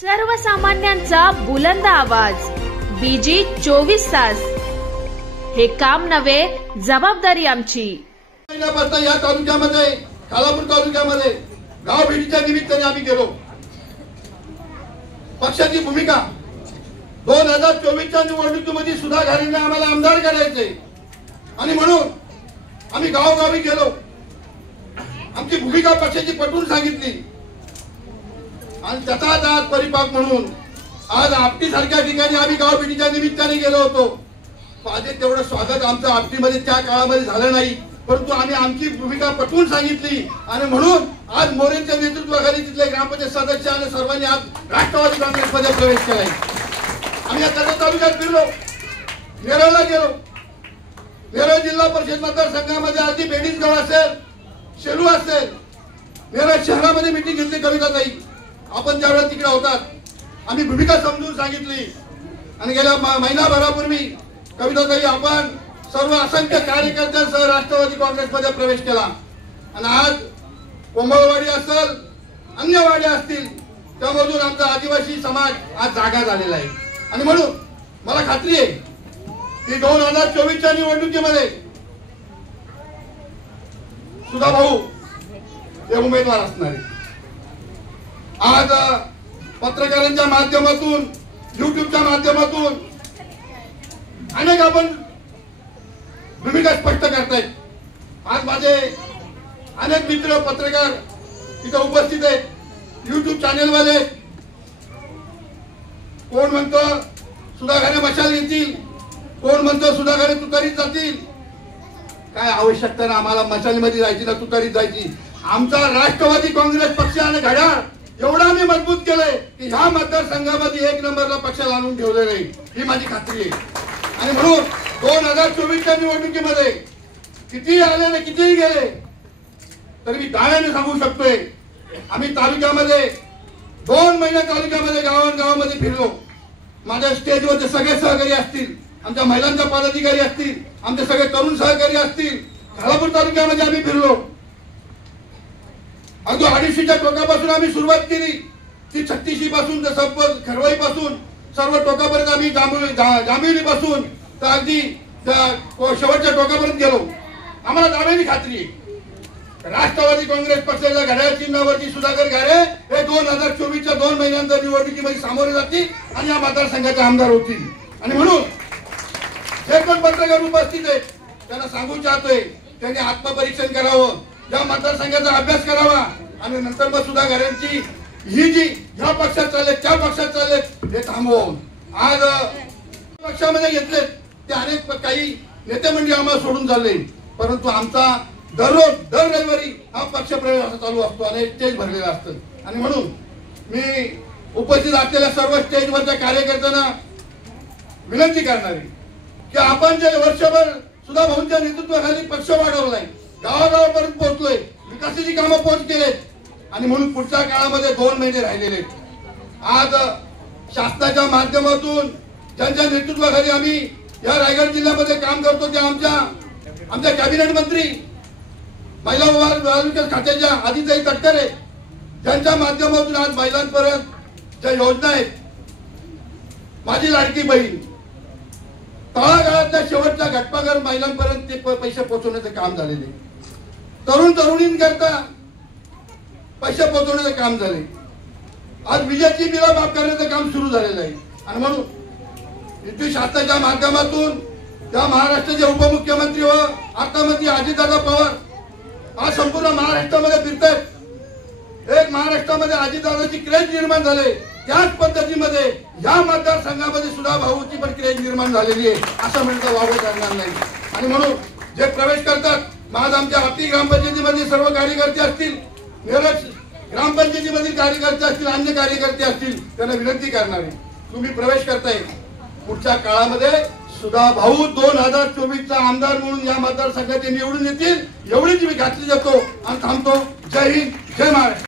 सर्वसामान्यांचा बुलंद आवाज बीजी 24 तास हे काम नव्हे जबाबदारी आमची। या तालुक्यामध्ये खालापूर तालुक्यामध्ये गाव भेटीच्या निमित्ताने आम्ही गेलो। पक्षाची भूमिका 2024च्या निवडणुकीमध्ये सुधा घारेंना आम्हाला आमदार करायचे आणि म्हणून आम्ही गावोगावी गेलो। आमची भूमिका पक्षाची पटवून सांगितली आणि त्याचा परिपाक म्हणून आज आपटी सारख्या ठिकाणी आम्ही गाव भेटीच्या निमित्ताने गेलो होतो। माझे तेवढं स्वागत आमचं आपटीमध्ये त्या काळामध्ये झालं नाही, परंतु आम्ही आमची भूमिका पटवून सांगितली आणि म्हणून आज मोरेंच्या नेतृत्वाखाली तिथले ग्रामपंचायत सदस्य आणि सर्वांनी आज राष्ट्रवादी काँग्रेसमध्ये प्रवेश केलाय। आम्ही या कर्जत तालुक्यात फिरलो, नेरळला गेलो। नेरळ जिल्हा परिषद मतदारसंघामध्ये अगदी बेडीसगाव असेल, शेलू असेल, नेरळ शहरामध्ये मिटिंग घेतली कविताताई। आपण ज्यावेळेला तिकडे होतात आम्ही भूमिका समजून सांगितली आणि गेल्या महिनाभरापूर्वी कविताताई आपण सर्व असंख्य कार्यकर्त्यांसह राष्ट्रवादी काँग्रेसमध्ये प्रवेश केला आणि आज कोंबळवाडी असेल, अन्य वाड्या असतील त्यामधून आमचा आदिवासी समाज आज जागा झालेला आहे आणि म्हणून मला खात्री आहे की 2024च्या निवडणुकीमध्ये सुधा भाऊ हे उमेदवार असणार आहे। आज पत्रकारांच्या माध्यमातून, युट्यूबच्या माध्यमातून अनेक आपण भूमिका स्पष्ट करतायत। आज माझे अनेक मित्र पत्रकार इथे उपस्थित आहेत, युट्यूब चॅनेलवाले। कोण म्हणतो सुधा घारे मशाल घेतील, कोण म्हणतो सुधा घारे तुतारीत जातील। काय आवश्यकता ना आम्हाला मशालीमध्ये जायची ना तुतारीत जायची। आमचा राष्ट्रवादी काँग्रेस पक्षाने घड्याळ एवढा मी मजबूत केलंय की ह्या मतदारसंघामध्ये 1 नंबरला पक्षाला आणून ठेवलेलं आहे, ही माझी खात्री आहे। आणि म्हणून 2024च्या निवडणुकीमध्ये कितीही आले आणि कितीही गेले तरी मी दाव्याने सांगू शकतोय आम्ही तालुक्यामध्ये 2 महिने तालुक्यामध्ये गावांगावामध्ये फिरलो। माझ्या स्टेजवरचे सगळे सहकारी असतील, आमच्या महिलांचा पदाधिकारी असतील, आमचे सगळे तरुण सहकारी असतील, खालापूर तालुक्यामध्ये आम्ही फिरलो। अगदी 250च्या टोकापासून आम्ही सुरुवात केली, ती 36 पासून तर खरवाई पासून सर्व टोकापर्यंत आम्ही जांभिवली पासून तर अगदी शेवटच्या टोकापर्यंत गेलो। आम्हाला दाव्याने खात्री आहे राष्ट्रवादी काँग्रेस पक्षाच्या घड्याळ चिन्हावरती सुधाकर घारे हे 2024च्या 2 महिन्यांच्या निवडणुकीमध्ये सामोरे जातील आणि या मतदारसंघाचे आमदार होतील। आणि म्हणून जे कोण पत्रकार उपस्थित आहेत त्यांना सांगू चाहतोय त्यांनी आत्मपरीक्षण करावं, या मतदारसंघाचा अभ्यास करावा आणि नंतर मग सुधा घारेंची ही जी ह्या पक्षात चालले त्या पक्षात चालले हे थांबवून आज पक्षामध्ये घेतले ते अनेक काही नेते मंडळी आम्हाला सोडून चालले, परंतु आमचा दर रविवारी हा पक्ष प्रवेश चालू असतो आणि स्टेज भरलेलं असतं। आणि म्हणून मी उपस्थित असलेल्या सर्व स्टेजवरच्या कार्यकर्त्यांना विनंती करणार आहे की आपण जे वर्षभर सुधा भाऊंच्या नेतृत्वाखाली पक्ष वाढवलाय, गावागावापर्यंत पोहोचलोय, विकासाची कामं पोहोच केलेत आणि म्हणून पुढच्या काळामध्ये 2 महिने राहिलेले आज शासनाच्या माध्यमातून ज्यांच्या नेतृत्वाखाली आम्ही या रायगड जिल्ह्यामध्ये काम करतो ते आमच्या कॅबिनेट मंत्री महिला विकास खात्याच्या आदिताई तटकरे ज्यांच्या माध्यमातून आज महिलांपर्यंत ज्या योजना आहेत, माझी लाडकी बहीण तळागाळातल्या शेवटच्या घटकावर महिलांपर्यंत ते पैसे पोहोचवण्याचं काम झालेले, तरुण तरुणींकरता पैसे पोहोचवण्याचं काम झाले, आज विजेची बिलं माफ करण्याचं काम सुरू झालेलं आहे। आणि म्हणून युती शासनाच्या माध्यमातून त्या महाराष्ट्राचे उपमुख्यमंत्री व अर्थमंत्री अजितदादा पवार आज संपूर्ण महाराष्ट्रामध्ये फिरतात। एक महाराष्ट्रामध्ये अजितदादाची क्रेज निर्माण झाले, त्याच पद्धतीमध्ये या मतदारसंघामध्ये सुद्धा भाऊची पण क्रेज निर्माण झालेली आहे असं म्हणता वावड करणार नाही। आणि म्हणून जे प्रवेश करतात आज आमच्या आपटी ग्रामपंचायतीमध्ये सर्व कार्यकर्ते असतील, नेरळ ग्रामपंचायतीमधील कार्यकर्ते असतील, अन्य कार्यकर्ते असतील, त्यांना विनंती करणार आहे तुम्ही प्रवेश करताय पुढच्या काळामध्ये सुधा भाऊ 2024चा आमदार म्हणून या मतदारसंघाचे निवडून येतील एवढीच मी घातली जातो आणि थांबतो। जय हिंद, जय महाराष्ट्र।